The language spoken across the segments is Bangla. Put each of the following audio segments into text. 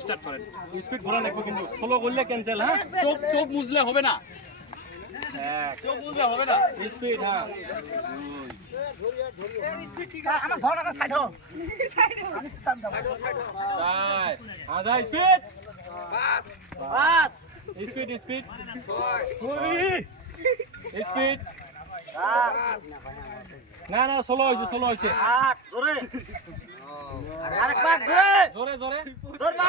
স্টার্ট করেন। স্পিড ঘোরা লাগবে কিন্তু। স্লো করলে ক্যান্সেল হ্যাঁ? চোখ চোখ মুজলে হবে না। এক চোখ মুজলে হবে না। স্পিড হ্যাঁ। আমার ঘরটা সাইড হোক। সাইড আধা speed. Bus. Speed speed. Speed. না না স্লো হয়েছে স্লো হয়েছে। জোরে। আরেক পাক জোরে জোরে জোরে ধর মা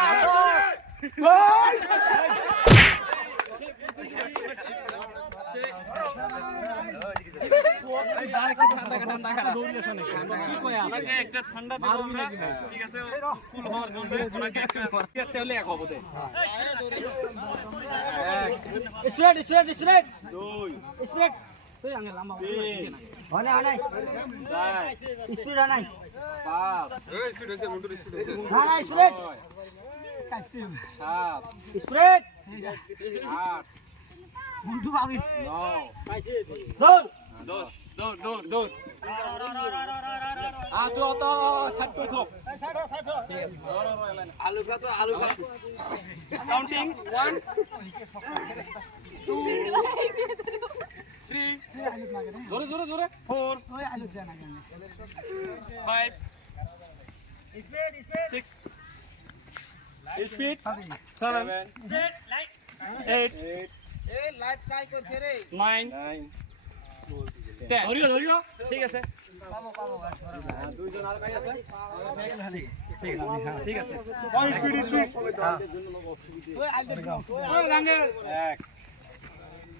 হবে স্ট্রেট স্ট্রেট স্ট্রেট দুই স্ট্রেট তিন। হনে হনে চার স্ট্রেট হনে পাঁচ। স্পিড হয়েছে মুন্ডুর স্পিড হয়েছে না না স্ট্রেট ছয়। সাত। স্ট্রেট আট। মুন্ডু বাবি নয়। ধর দশ দৌড় দৌড় দৌড়। আ তো অত সাত তো থোক আলু খা তো আলু খা কাউন্টিং ওয়ান টু জোরে জোরে জোরে four five six speed seven eight eight nine nine ধরিও ধরিও। ঠিক আছে। ঠিক আছে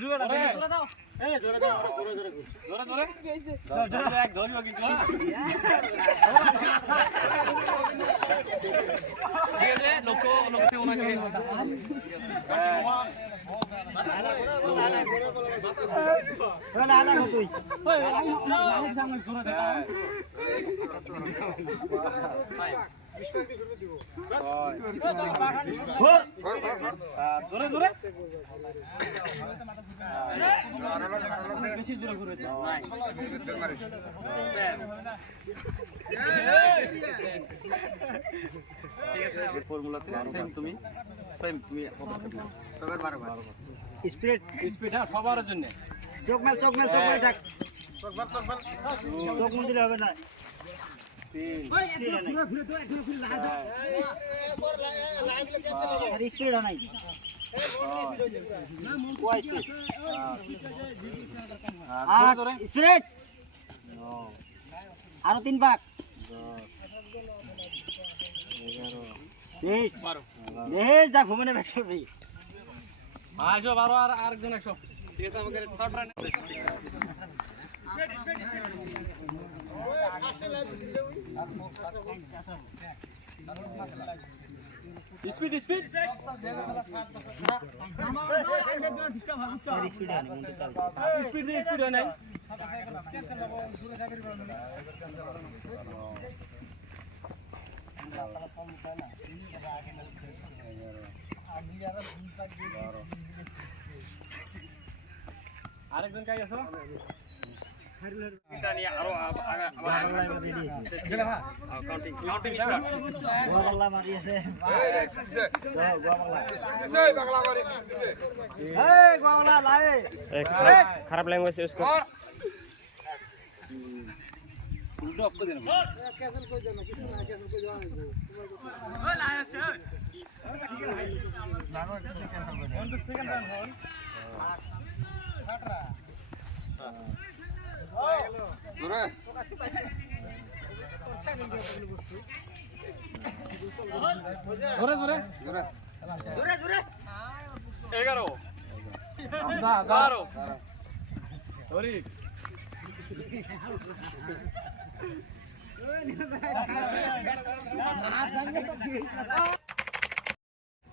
জোরে জোরে জোরে সেম তুমি সেম তুমি স্পিড হ্যাঁ। সবার জন্য চোখ মেল চোখ মেল চোখ মেল থাক চোখ মুন দিলে হবে না আর তিন পাক যা ঘুমনে করবি আসো বারো আর আরেকজন আসো ঠিক আছে আমাকে স্পিড স্পিড। স্পিড দিয়ে স্পিড হয় নাই। আরেকজন কাই আছো? খারাপ ল্যাঙ্গুয়েজ ইউজ কর এগারো। বারো।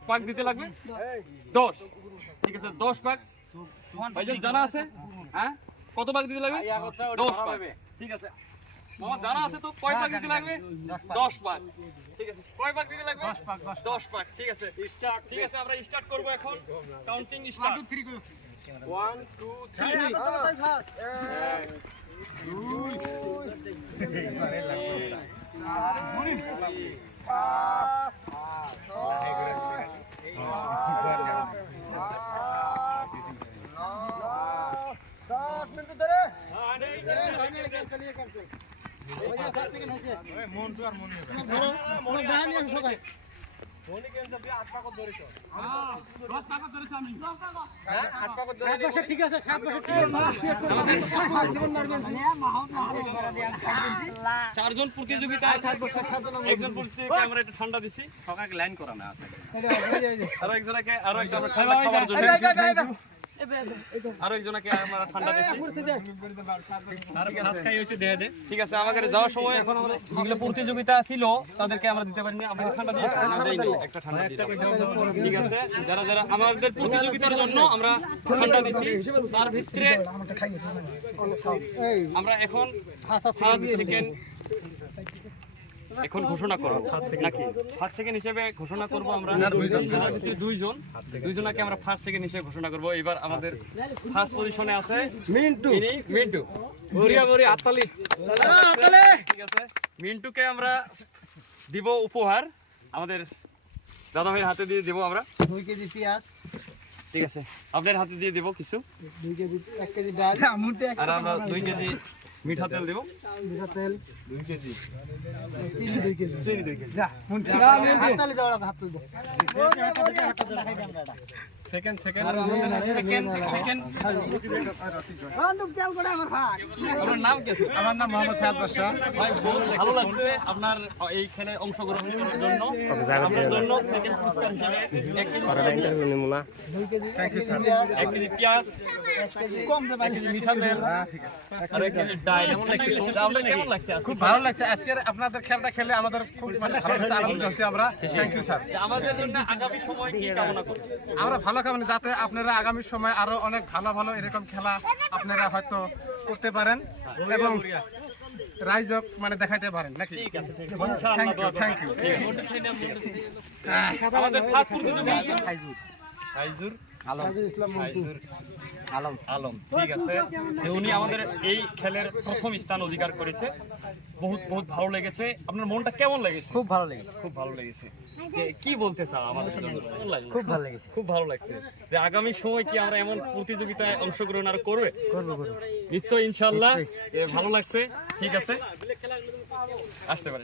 পাক দিতে লাগবে? দশ। ঠিক আছে দশ পাক। ভাইজান জানা আছে? হ্যাঁ? কত পাক দিতে লাগবে? দশ পাক ঠিক আছে। মামা জানা আছে তো কয় পাক দিতে লাগবে? দশ পাক ঠিক আছে। কয় পাক দিতে লাগবে? দশ পাক দশ পাক ঠিক আছে। স্টার্ট ঠিক আছে আমরা স্টার্ট করব এখন। Counting start three one two three চারজন প্রতিযোগিতা একজন আমরা একটু ঠান্ডা দিছি। সকালে লাইন করা না আছে আরও একজনকে আরও একজন আমরা ঠান্ডা খাওয়ার জন্য আরও একজনকে আমরা ঠান্ডা দিছি ঠিক আছে আমাদের যাওয়ার সময় এখন আমরা যেগুলো প্রতিযোগিতা ছিল তাদেরকে আমরা দিতে পারিনি আমরা ঠান্ডা দিয়ে একটা ঠিক আছে যারা যারা আমাদের প্রতিযোগিতার জন্য আমরা ঠান্ডা দিচ্ছি তার ভিতরে আমরা এখন সেকেন্ড এখন ঘোষণা করব। নাকি? ফার্স্ট সেকেন্ড হিসেবে ঘোষণা করব আমরা। দুইজন। দুইজন দুইজনকে আমরা ফার্স্ট সেকেন্ড হিসেবে ঘোষণা করব। এবার আমাদের ফার্স্ট পজিশনে আছে মিন্টু। মিন্টু। মরিয়া মরিয়া আতালি। ঠিক আছে। মিন্টুকে আমরা দিব উপহার। আমাদের দাদা ভাইয়ের হাতে দিয়ে দেবো আমরা। দুই কেজি পেঁয়াজ। ঠিক আছে। আপনার হাতে দিয়ে দেবো কিছু। দুই কেজি এক কেজি ডাল। আর আমরা দুই কেজি মিঠা তেল দেবো? মিঠা তেল। দুই কেজি। চিনি দুই কেজি। চিনি দুই কেজি। হাততালি দাও হাততালি দাও। সেকেন্ড সেকেন্ড আর আমাদের সেকেন্ড সেকেন্ড আপনার নাম কি আছে? আমার নাম মোহাম্মদ সাহেব বাদশাহ। ভাই ভালো লাগছে আপনার এই খেলায় অংশগ্রহণ করার জন্য। আপনার জন্য সেকেন্ড পুরস্কার হিসেবে এক কেজি ইন্টারভিউ নিমু না দুই কেজি। এক কেজি পেঁয়াজ। এক কেজি। পেঁয়াজ কেজি মিঠা তেল। আর এক কেজি কেমন লাগছে? খুব ভালো লাগছে। আজকের আপনাদের খেলাটা খেলে আমাদের খুব মানে ভালো লাগছে আনন্দ হচ্ছে আমরা। থ্যাংক ইউ স্যার আমাদের জন্য আগামী সময় কি কামনা আমরা ভালো কামনা যাতে আপনারা আগামী সময় আরও অনেক ভালো ভালো এরকম খেলা আপনারা হয়তো করতে পারেন এবং রাইজক মানে দেখাইতে পারেন নাকি? ঠিক আছে থ্যাংক ইউ থ্যাংক ইউ আমাদের সাইদুল ইসলাম মন্টু ফাইজুর? আলম। আলম। ঠিক আছে। উনি আমাদের এই খেলের প্রথম স্থান অধিকার করেছে। বহুত বহুত ভালো লেগেছে। আপনার মনটা কেমন লেগেছে? খুব ভালো লেগেছে। খুব ভালো লেগেছে। কি বলতে চাও আমাদের খুব ভালো লেগেছে। খুব ভালো লাগছে। যে আগামী সময় কি আমরা এমন প্রতিযোগিতায় অংশগ্রহণ আর করবে? করব করব। নিশ্চয় ইনশাল্লাহ ভালো লাগছে। ঠিক আছে। আসতে পারেন